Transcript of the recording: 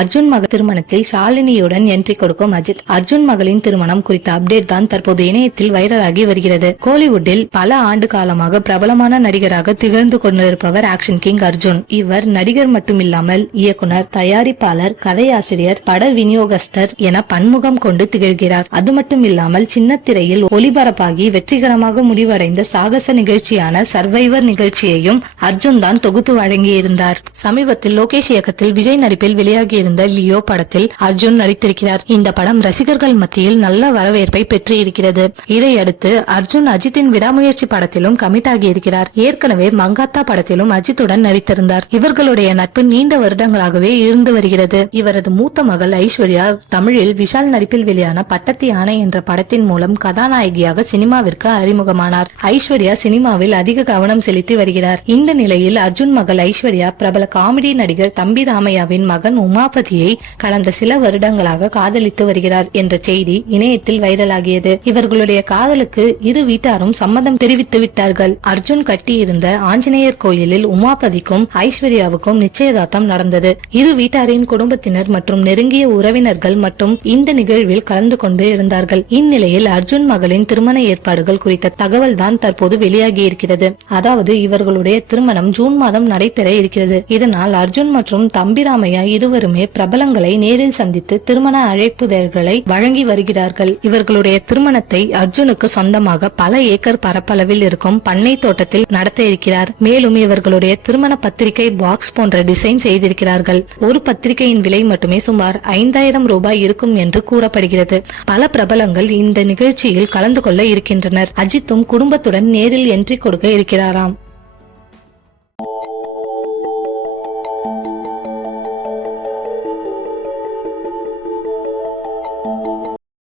அர்ஜுன் மகள் திருமணத்தில் ஷாலினியுடன் என்ட்ரி கொடுக்கும் அஜித். அர்ஜுன் மகளின் திருமணம் குறித்த அப்டேட் தான் தற்போது இணையத்தில் வைரலாகி வருகிறது. கோலிவுட்டில் பல ஆண்டு காலமாக பிரபலமான நடிகராக திகழ்ந்து கொண்டிருப்பவர் ஆக்ஷன் கிங் அர்ஜுன். இவர் நடிகர் மட்டுமில்லாமல் இயக்குனர், தயாரிப்பாளர், கதையாசிரியர், பட விநியோகஸ்தர் என பன்முகம் கொண்டு திகழ்கிறார். அது மட்டும் இல்லாமல் சின்ன திரையில் ஒளிபரப்பாகி வெற்றிகரமாக முடிவடைந்த சாகச நிகழ்ச்சியான சர்வைவர் நிகழ்ச்சியையும் அர்ஜுன் தான் தொகுத்து வழங்கியிருந்தார். சமீபத்தில் லோகேஷ் இயக்கத்தில் விஜய் நடிப்பில் வெளியாகியிருந்த லியோ படத்தில் அர்ஜுன் நடித்திருக்கிறார். இந்த படம் ரசிகர்கள் மத்தியில் நல்ல வரவேற்பை பெற்று இருக்கிறது. இதையடுத்து அர்ஜுன் அஜித்தின் விடாமுயற்சி படத்திலும் கமிட் ஆகியிருக்கிறார். ஏற்கனவே மங்காத்தா படத்திலும் அஜித்துடன் நடித்திருந்தார். இவர்களுடைய நட்பு நீண்ட வருடங்களாகவே இருந்து வருகிறது. இவரது மூத்த மகள் ஐஸ்வர்யா தமிழில் விஷால் நடிப்பில் வெளியான பட்டத்து யானை என்ற படத்தின் மூலம் கதாநாயகியாக சினிமாவிற்கு அறிமுகமானார். ஐஸ்வர்யா சினிமாவில் அதிக கவனம் செலுத்தி வருகிறார். இந்த நிலையில் அர்ஜுன் மகள் ஐஸ்வர்யா பிரபல காமெடி நடிகர் தம்பி ராமையாவின் மகன் உமாபதியை கடந்த சில வருடங்களாக காதலித்து வருகிறார் என்ற செய்தி இணையத்தில் வைரலாகியது. இவர்களுடைய காதலுக்கு இரு வீட்டாரும் சம்மதம் தெரிவித்து விட்டார்கள். அர்ஜுன் கட்டியிருந்த ஆஞ்சநேயர் கோயிலில் உமாபதிக்கும் ஐஸ்வர்யாவுக்கும் நிச்சயதார்த்தம் நடந்தது. இரு வீட்டாரின் குடும்பத்தினர் மற்றும் நெருங்கிய உறவினர்கள் மட்டும் இந்த நிகழ்வில் கலந்து கொண்டு இருந்தார்கள். இந்நிலையில் அர்ஜுன் மகளின் திருமண ஏற்பாடுகள் குறித்த தகவல் தான் தற்போது வெளியாகி இருக்கிறது. அதாவது இவர்களுடைய திருமணம் ஜூன் மாதம் நடைபெற இருக்கிறது. இதனால் அர்ஜுன் மற்றும் தம்பி ராமையா இருவருமே பிரபலங்களை நேரில் சந்தித்து திருமண அழைப்புதழ்களை வழங்கி வருகிறார்கள். இவர்களுடைய திருமணத்தை அர்ஜுனுக்கு சொந்தமாக பல ஏக்கர் பரப்பளவில் இருக்கும் பண்ணை தோட்டத்தில் நடத்த இருக்கிறார். மேலும் இவர்களுடைய திருமண பத்திரிகை பாக்ஸ் போன்ற டிசைன் செய்திருக்கிறார்கள். ஒரு பத்திரிகையின் விலை மட்டுமே சுமார் 5000 ரூபாய் இருக்கும் என்று கூறப்படுகிறது. பல பிரபலங்கள் இந்த நிகழ்ச்சியில் கலந்து கொள்ள இருக்கின்றனர். அஜித்தும் குடும்பத்துடன் நேரில் என்ட்ரி கொடுக்க இருக்கிறாராம்.